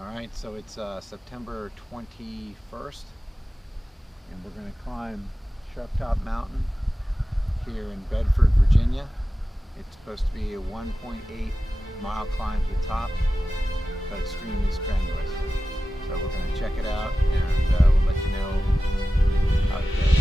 Alright, so it's September 21st, and we're going to climb Sharp Top Mountain here in Bedford, Virginia. It's supposed to be a 1.8 mile climb to the top, but extremely strenuous. So we're going to check it out, and we'll let you know how it goes.